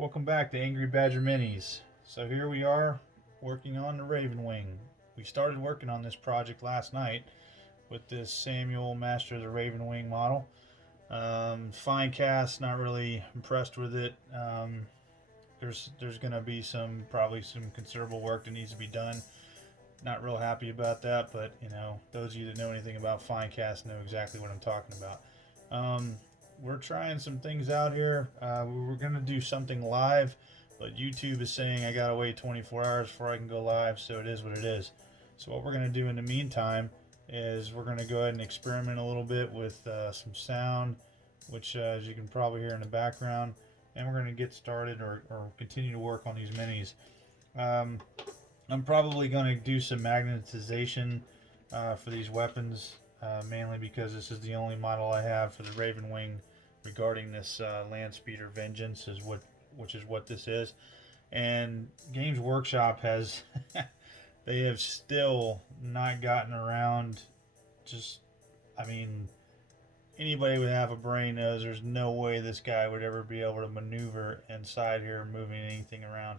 Welcome back to Angry Badger Minis. So here we are working on the Ravenwing. We started working on this project last night with this Samuel Master of the Ravenwing model. Fine cast, not really impressed with it. There's going to be probably some considerable work that needs to be done. Not real happy about that, but you know, those of you that know anything about fine cast know exactly what I'm talking about. We're trying some things out here. We were going to do something live, but YouTube is saying I gotta wait 24 hours before I can go live, so it is what it is. So what we're going to do in the meantime is we're going to go ahead and experiment a little bit with some sound, which as you can probably hear in the background, and we're going to get started or continue to work on these minis. I'm probably going to do some magnetization for these weapons, mainly because this is the only model I have for the Ravenwing regarding this Land Speeder Vengeance, which is what this is. And Games Workshop has they have still not gotten around. I mean, anybody with half a brain knows there's no way this guy would ever be able to maneuver inside here, moving anything around.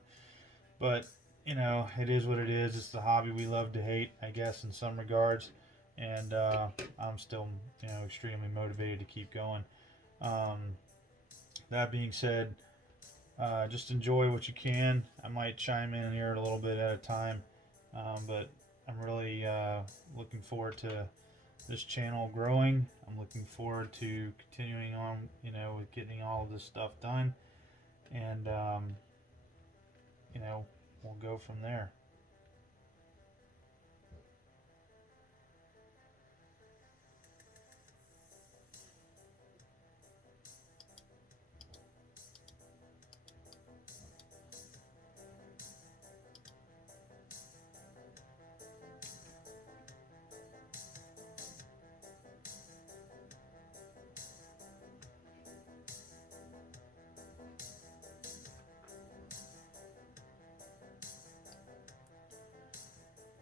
But you know, it is what it is. It's the hobby we love to hate, I guess, in some regards. And I'm still, you know, extremely motivated to keep going. That being said, just enjoy what you can. I might chime in here a little bit at a time, but I'm really looking forward to this channel growing. I'm looking forward to continuing on, you know, with getting all of this stuff done, and you know, we'll go from there.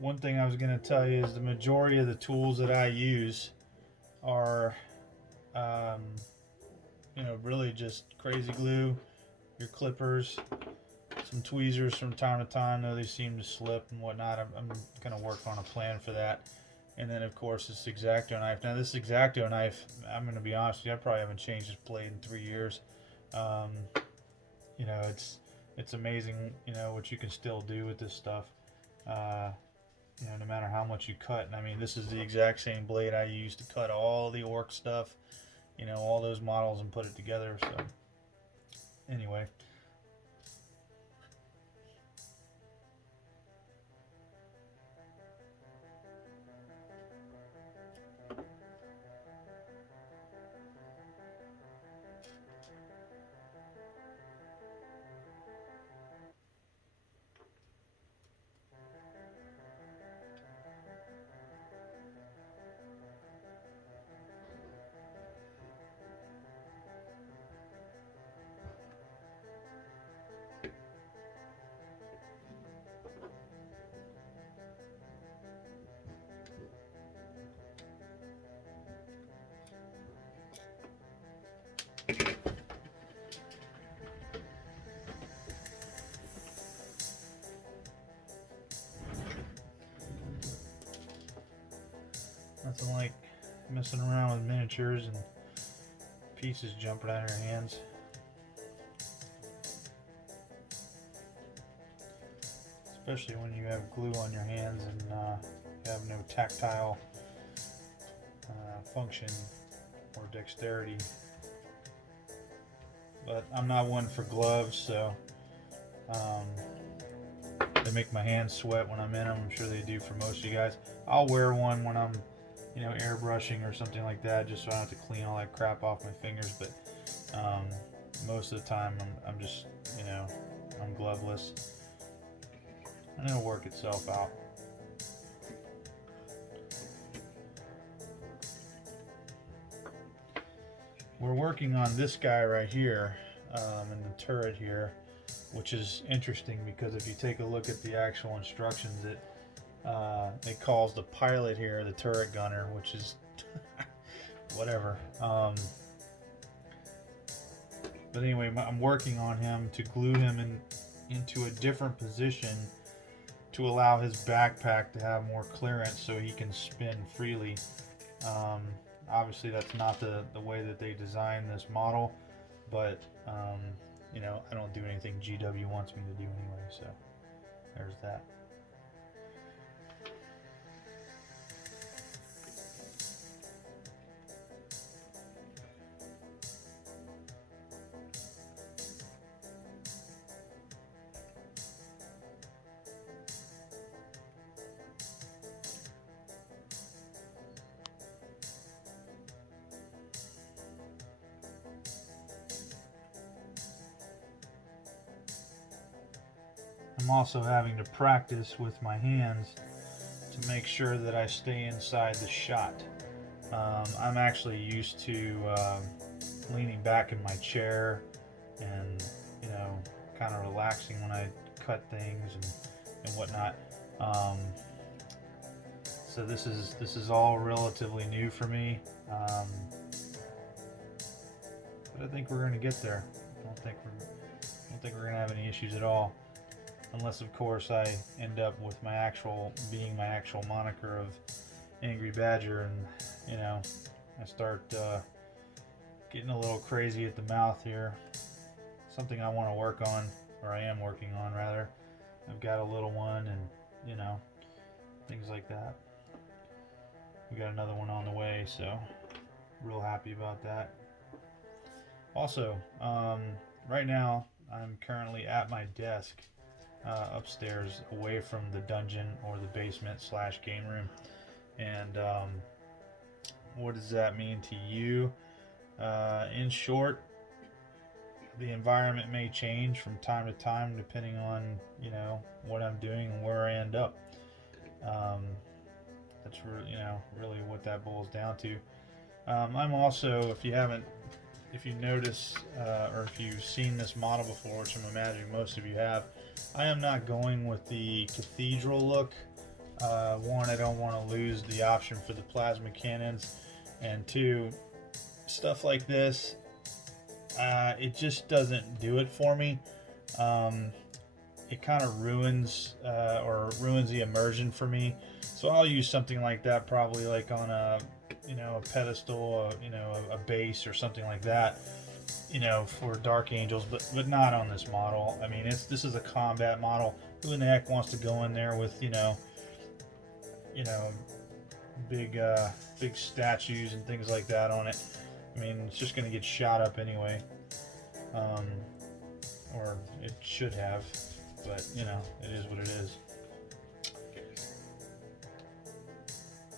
One thing I was going to tell you is the majority of the tools that I use are, you know, really just crazy glue, your clippers, some tweezers from time to time, though they seem to slip and whatnot. I'm going to work on a plan for that. And then, of course, this X-Acto knife. Now, this X-Acto knife, I'm going to be honest with you, I probably haven't changed this blade in 3 years. You know, it's amazing, you know, what you can still do with this stuff. You know, no matter how much you cut. And I mean, this is the exact same blade I used to cut all the orc stuff, you know, all those models and put it together. So anyway, nothing like messing around with miniatures and pieces jumping out of your hands. Especially when you have glue on your hands and you have no tactile function or dexterity. But I'm not one for gloves, so they make my hands sweat when I'm in them. I'm sure they do for most of you guys. I'll wear one when I'm, you know, airbrushing or something like that, just so I don't have to clean all that crap off my fingers. But most of the time, I'm just, you know, I'm gloveless, and it'll work itself out. We're working on this guy right here, in the turret here, which is interesting because if you take a look at the actual instructions, it calls the pilot here the turret gunner, which is whatever. But anyway, I'm working on him to glue him into a different position to allow his backpack to have more clearance so he can spin freely. Obviously that's not the way that they designed this model, but you know, I don't do anything GW wants me to do anyway, so there's that. I'm also having to practice with my hands to make sure that I stay inside the shot. I'm actually used to leaning back in my chair and, you know, kind of relaxing when I cut things and whatnot. So this is all relatively new for me, but I think we're going to get there. I don't think we're going to have any issues at all. Unless, of course, I end up with being my actual moniker of Angry Badger, and you know, I start getting a little crazy at the mouth here. Something I want to work on, or I am working on rather. I've got a little one, and you know, things like that. We got another one on the way, so real happy about that. Also, right now I'm currently at my desk. Upstairs, away from the dungeon or the basement / game room. And what does that mean to you? In short, the environment may change from time to time depending on, you know, what I'm doing and where I end up. That's really what that boils down to. I'm also, if you notice, or if you've seen this model before, which I'm imagining most of you have, I am not going with the cathedral look. One, I don't want to lose the option for the plasma cannons, and two, stuff like this, it just doesn't do it for me. It kind of ruins the immersion for me. So I'll use something like that, probably like on a pedestal, a base or something like that, for Dark Angels, but not on this model. I mean, this is a combat model. Who in the heck wants to go in there with, big statues and things like that on it? I mean, it's just going to get shot up anyway, or it should have, but it is what it is.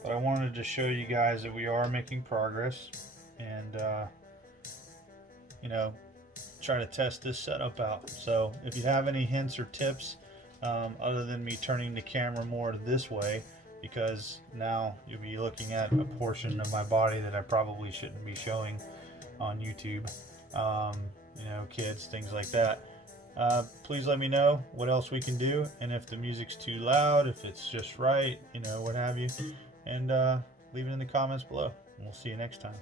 But I wanted to show you guys that we are making progress, and try to test this setup out. So if you have any hints or tips, other than me turning the camera more this way, because now you'll be looking at a portion of my body that I probably shouldn't be showing on YouTube, kids, things like that. Please let me know what else we can do, and if the music's too loud, if it's just right, what have you, and leave it in the comments below, and we'll see you next time.